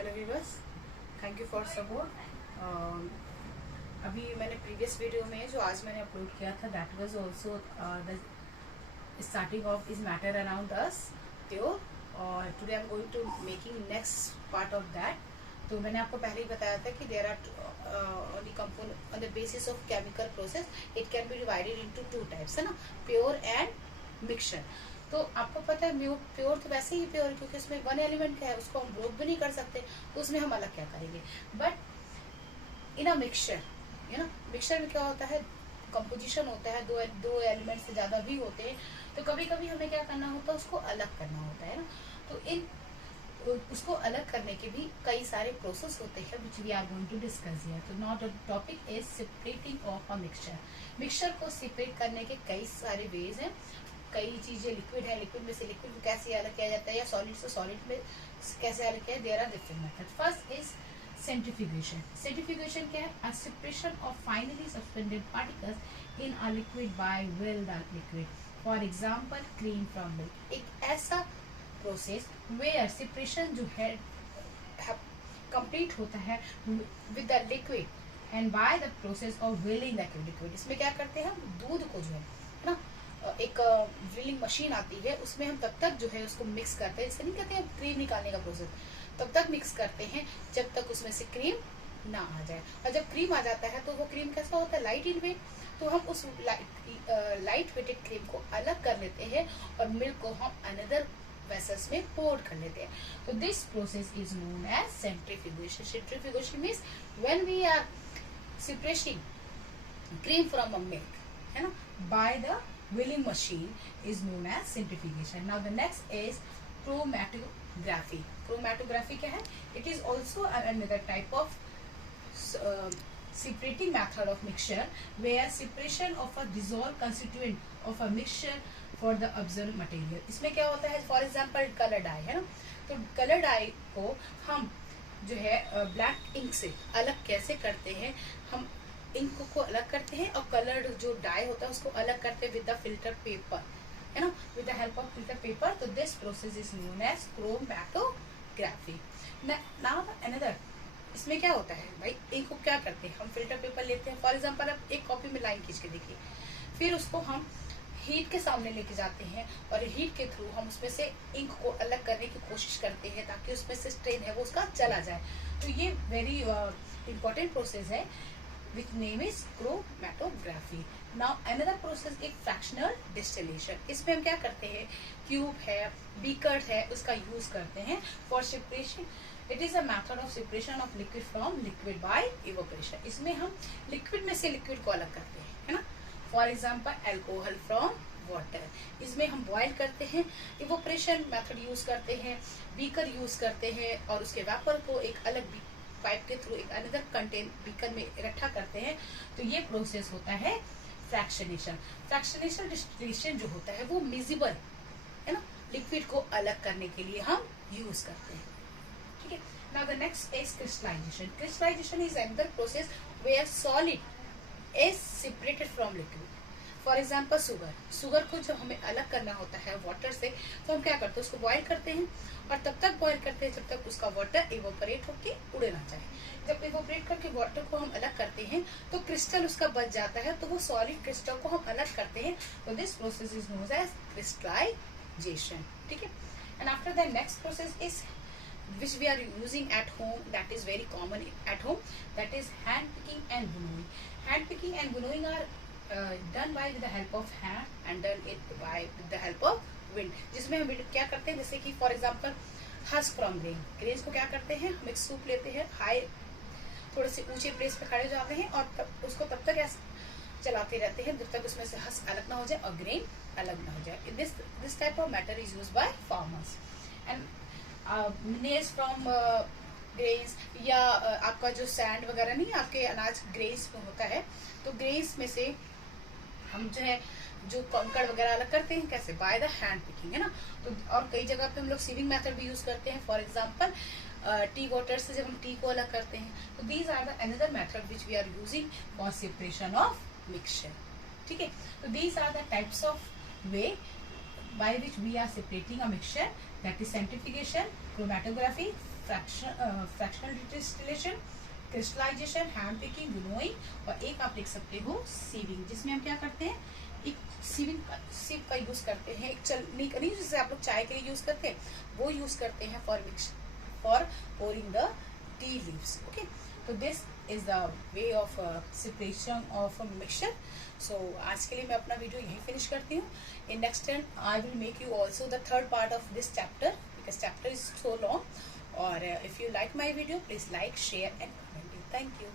Hello viewers, thank you for support. अभी मैंने previous video में जो आज मैंने अपलोड किया था that was also the starting of is matter around us pure, और today I am going to making next part of that. तो मैंने आपको पहले ही बताया था कि there are on the component on the basis of chemical process it can be divided into two types, है ना, प्योर एंड मिक्सचर। तो आपको पता है प्योर तो वैसे ही प्योर, क्योंकि उसमें वन एलिमेंट का है, उसको हम ब्रोक भी नहीं कर सकते, तो उसमें हम अलग क्या करेंगे। But in a mixture, you know, mixture में क्या होता है, कंपोजिशन होता है, दो एलिमेंट से ज्यादा भी होते हैं, तो कभी कभी हमें क्या करना होता है, उसको अलग करना होता है ना। तो इन उसको अलग करने के भी कई सारे प्रोसेस होते हैं which we are going to discuss here. तो not the topic is separating of a mixture. Mixture को सेपरेट करने के कई सारे वेज हैं। कई चीजें लिक्विड है, लिक्विड में से लिक्विड को कैसे अलग किया जाता है, या सॉलिड से सॉलिड में कैसे अलग किया, there are different method. First is centrifugation. Centrifugation क्या है? A separation of finely suspended particles in a liquid by will the liquid, for example cream from milk. एक ऐसा प्रोसेस वेयर सेपरेशन जो है कंप्लीट होता है with the liquid and by the process of willing the liquid. इसमें क्या करते हैं हम, दूध को जो है ना, एक व्हीलिंग मशीन आती है, उसमें हम तब तक जो है उसको मिक्स करते हैं, इसे नहीं कहते हैं क्रीम निकालने का प्रोसेस, तब तक मिक्स करते हैं जब तक उसमें से क्रीम ना आ जाए। और जब क्रीम आ जाता है तो वो क्रीम कैसा होता है, लाइट इन वेट, तो हम उस लाइट वेटेड क्रीम को अलग कर लेते हैं और मिल्क को हम अनदर वेसल्स में पोर कर लेते हैं। तो this process is known as centrifugation. Centrifugation means when we are separating cream from a milk, है ना, by the wheeling machine is known as centrifugation. Now the next is chromatography. Chromatography क्या है? It is also another type of separating method of mixture where separation of a dissolved constituent of a mixture for the observed material. इसमें क्या होता है, for example color dye, है ना, तो color dye को हम जो है ब्लैक इंक से अलग कैसे करते हैं, हम इंक को अलग करते हैं और कलर्ड जो डाई होता है उसको अलग करते हैं विद द फिल्टर पेपर, है ना, with the help of filter paper. तो this process is known as chromatography. Now another, इसमें क्या होता है भाई, इंक को क्या करते हैं, हम फिल्टर पेपर लेते हैं, फॉर एग्जांपल आप एक कॉपी में लाइन खींच के देखिए, फिर उसको हम हीट के सामने लेके जाते हैं और हीट के थ्रू हम उसमें से इंक को अलग करने की कोशिश करते हैं ताकि उसमें से स्ट्रेन है वो उसका चला जाए। तो ये वेरी इंपॉर्टेंट प्रोसेस है which name is chromatography. Now another process is fractional distillation. इसमें हम क्या करते हैं, क्यूब है, बीकर है, उसका यूज करते हैं for separation. It is a method of separation of liquid from liquid by evaporation. इसमें हम लिक्विड में से लिक्विड को अलग करते हैं, है ना, for example alcohol from water. इसमें हम बॉयल करते हैं, इवोपरेशन मेथड यूज करते हैं, बीकर यूज करते हैं और उसके वेपर को एक अलग पाइप के थ्रू एक अनदर कंटेन बीकर में इकट्ठा करते हैं। तो ये प्रोसेस होता है फ्रैक्शनेशन। फ्रैक्शनेशन डिस्टिलेशन जो होता है वो मिजिबल, है ना, लिक्विड को अलग करने के लिए हम यूज करते हैं, ठीक है। Now the next is crystallisation. Crystallisation is another process where solid is separated from liquid. For example sugar को जब हमें अलग करना होता है वाटर से, तो हम क्या करते हैं, उसको बॉयल करते हैं और तब तक बॉयल करते हैं जब तक उसका वाटर इवोपरेट होके उड़े ना जाए। जब इवोपरेट करके वाटर को हम अलग करते हैं तो क्रिस्टल उसका बच जाता है, तो वो सॉलिड क्रिस्टल को हम अलग करते हैं। तो this process is known as crystallisation, ठीक है। And after the next process is which we are using at home, that is very common at home, that is hand picking and winnowing. Hand picking and winnowing are done by with the help of hand and done it by with the help of wind. जिसमें हम क्या करते हैं, जैसे कि for example husk from grain, grains को क्या करते हैं, हम एक सूप लेते हैं, हाई थोड़े से ऊंचे प्लेस पे खड़े हो जाते हैं और उसको तब तक ऐसे चलाते रहते हैं जब तक उसमें से हस्क अलग ना हो जाए और ग्रेन अलग ना हो जाए। This type of matter is used by farmers. And minerals from grains, या आपका जो सैंड वगैरह नहीं, आपके अनाज ग्रेन्स में होता है, तो ग्रेन्स में से हम जो है जो कंकड़ वगैरह अलग करते हैं कैसे, बाय द हैंड पिकिंग, है ना। तो और कई जगह पे हम लोग सीविंग मेथड भी यूज करते हैं, फॉर एग्जांपल टी वाटर से जब हम टी को अलग करते हैं। तो these are the another method which we are using for separation of mixture, ठीक है। तो these are the types of way by which we are separating a mixture, that is centrifugation, chromatography, fractional distillation, crystallisation, hand picking, winnowing, और एक आप लिख सकते हो sieving, जिसमें हम क्या करते हैं, एक सीव का यूज करते हैं, एक चलनी का नहीं जिससे आप लोग चाय के लिए यूज करते हैं, वो यूज करते हैं for pouring the tea leaves. Okay, so this is the way of separation of a mixture. So आज के लिए मैं अपना वीडियो यहीं फिनिश करती हूँ. In next time I will make you also the third part of this chapter because chapter is so long. और if you like my video, please like, share and comment. Thank you.